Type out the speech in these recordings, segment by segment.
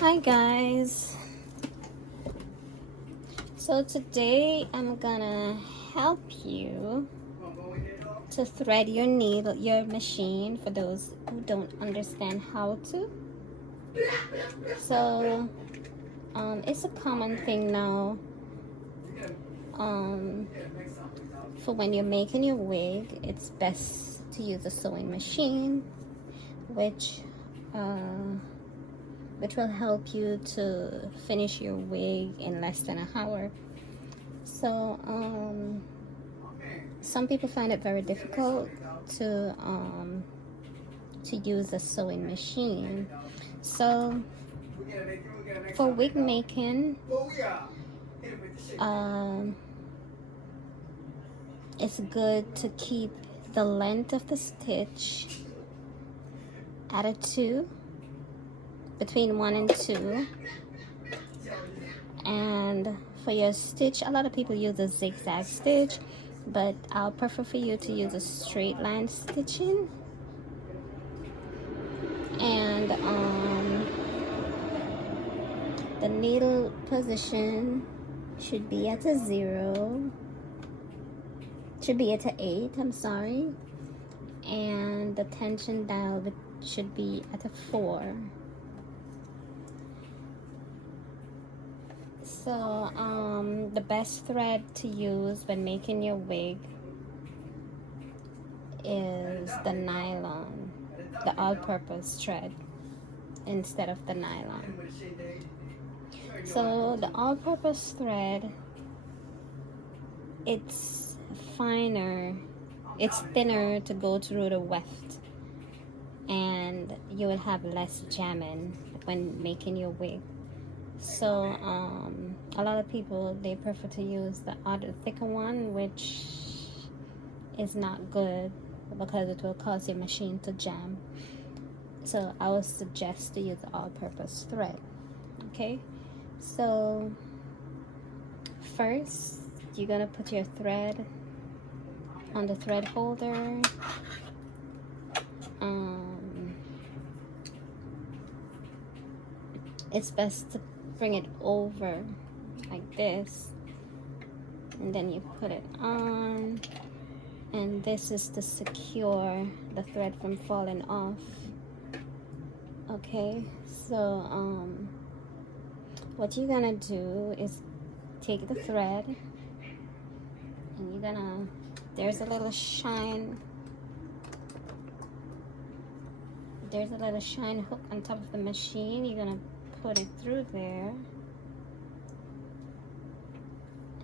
Hi guys, so today I'm gonna help you to thread your machine for those who don't understand how to. So it's a common thing now for when you're making your wig. It's best to use a sewing machine, which will help you to finish your wig in less than an hour. So some people find it very difficult to use a sewing machine. So for wig making, it's good to keep the length of the stitch at a 2, between 1 and 2. And for your stitch, a lot of people use a zigzag stitch, but I'll prefer for you to use a straight line stitching. And the needle position should be at a 0, should be at an 8, I'm sorry, and the tension dial should be at a 4. So the best thread to use when making your wig is the nylon, the all-purpose thread instead of the nylon. So the all-purpose thread, it's finer, it's thinner to go through the weft, and you will have less jamming when making your wig. So a lot of people, they prefer to use the other thicker one, which is not good because it will cause your machine to jam. So I would suggest to use the all-purpose thread. Okay, so first you're gonna put your thread on the thread holder. It's best to bring it over like this, and then you put it on, and this is to secure the thread from falling off. Okay, so what you're gonna do is take the thread, and you're gonna, there's a little shine hook on top of the machine. You're gonna put it through there,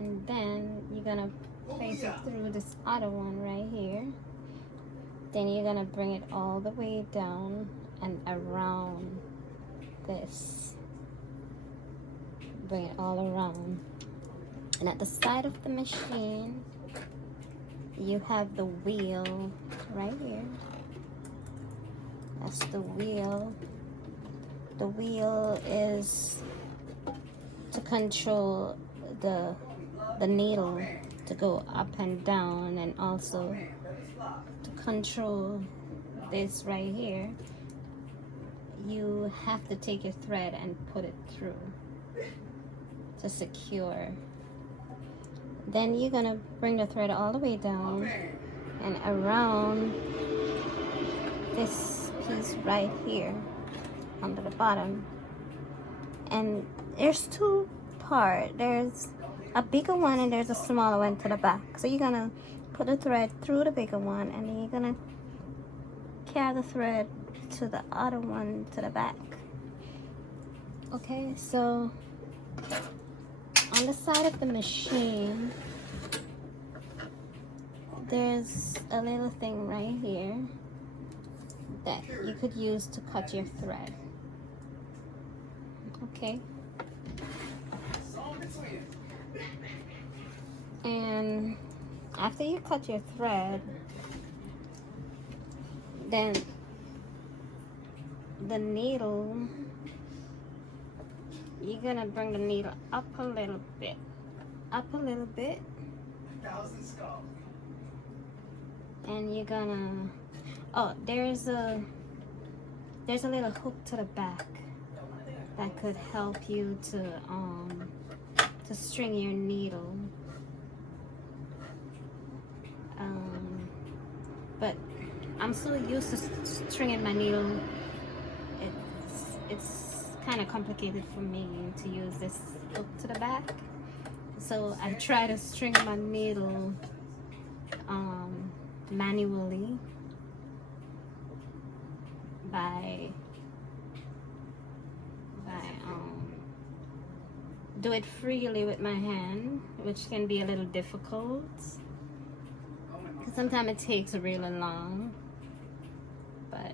and then you're gonna place it through this other one right here. Then you're gonna bring it all the way down and around this. Bring it all around, and at the side of the machine you have the wheel right here. That's the wheel. The wheel is to control the needle to go up and down, and also to control this right here. You have to take your thread and put it through to secure. Then you're gonna bring the thread all the way down and around this piece right here under the bottom. And there's two parts. There's a bigger one and there's a smaller one to the back. So you're gonna put the thread through the bigger one, and then you're gonna carry the thread to the other one to the back. Okay, so on the side of the machine there's a little thing right here that you could use to cut your thread. Okay, and after you cut your thread, then the needle, you're gonna bring the needle up a little bit, and you're gonna, oh, there's a little hook to the back that could help you to string your needle. But I'm so used to stringing my needle, it's kind of complicated for me to use this hook to the back. So I try to string my needle manually by do it freely with my hand, which can be a little difficult because sometimes it takes really long. But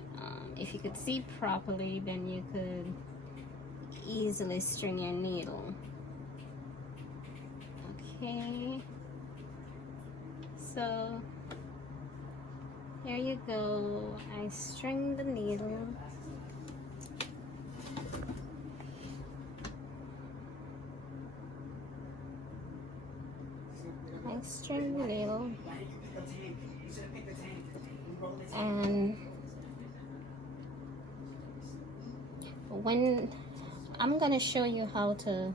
if you could see properly, then you could easily string your needle. Okay, so here you go. I string the needle. I string the needle, and when I'm gonna show you how to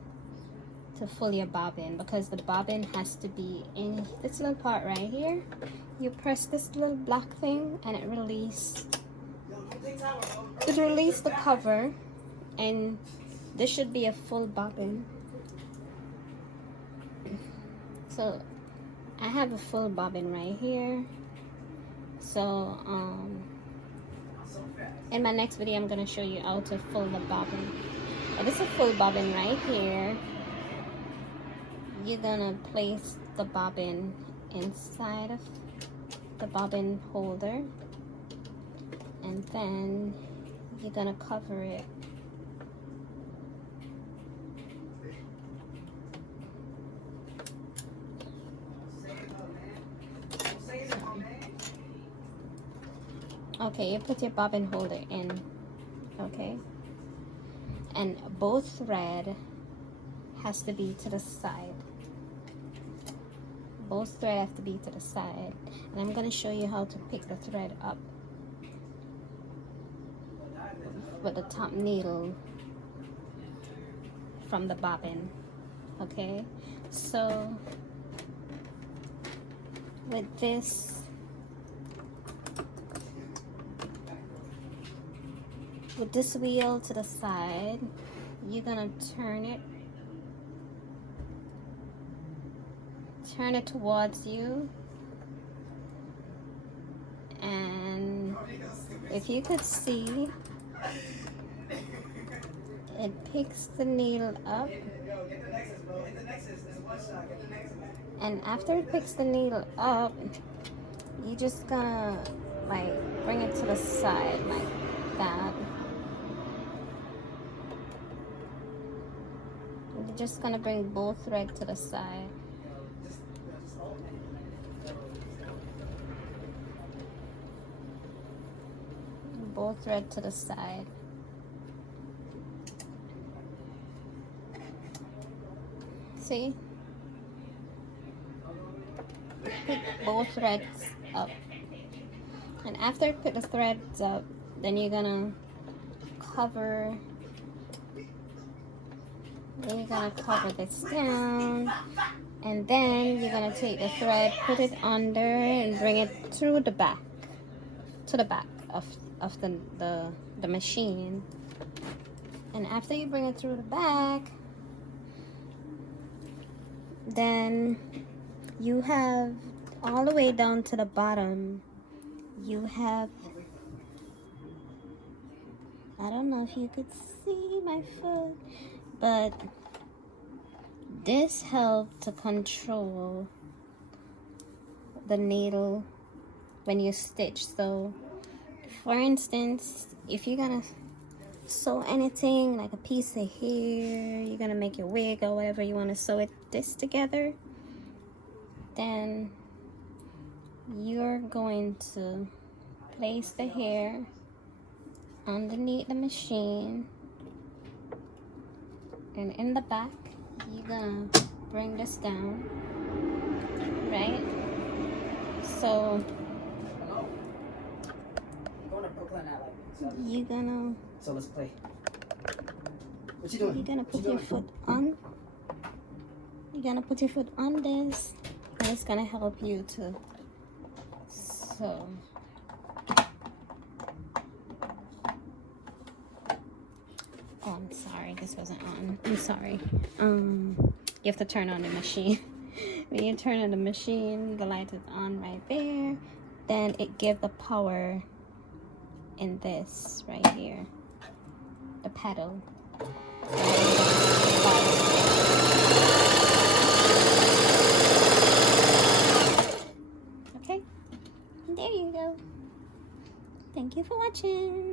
fill your bobbin, because the bobbin has to be in this little part right here. You press this little black thing and it releases the cover, and this should be a full bobbin. So I have a full bobbin right here. So in my next video I'm gonna show you how to fill the bobbin. This is a full bobbin right here. You're gonna place the bobbin inside of the bobbin holder, and then you're gonna cover it. Okay, you put your bobbin holder in, okay? And both thread has to be to the side. Both thread have to be to the side. And I'm gonna show you how to pick the thread up with the top needle from the bobbin, okay? So with this, with this wheel to the side, you're gonna turn it towards you, and if you could see, it picks the needle up, and after it picks the needle up, you're just gonna like bring it to the side like that. You're just gonna bring both threads to the side. Both thread to the side. See? Pick both threads up. And after you put the threads up, then you're gonna cover this down, and then you're gonna take the thread, put it under, and bring it through the back, to the back of the machine. And after you bring it through the back, then you have all the way down to the bottom, you have, I don't know if you could see my foot, but this helps to control the needle when you stitch. So for instance, if you're gonna sew anything like a piece of hair, you're gonna make your wig or whatever, you want to sew this together, then you're going to place the hair underneath the machine, and in the back you're gonna bring this down, right? So you're gonna, so let's play. What you doing? You're gonna put your foot on. You're gonna put your foot on this, and it's gonna help you to sew. Oh, I'm sorry, this wasn't on. I'm sorry. You have to turn on the machine. When you turn on the machine, the light is on right there. Then it gives the power in this right here, the pedal. Okay, and there you go. Thank you for watching.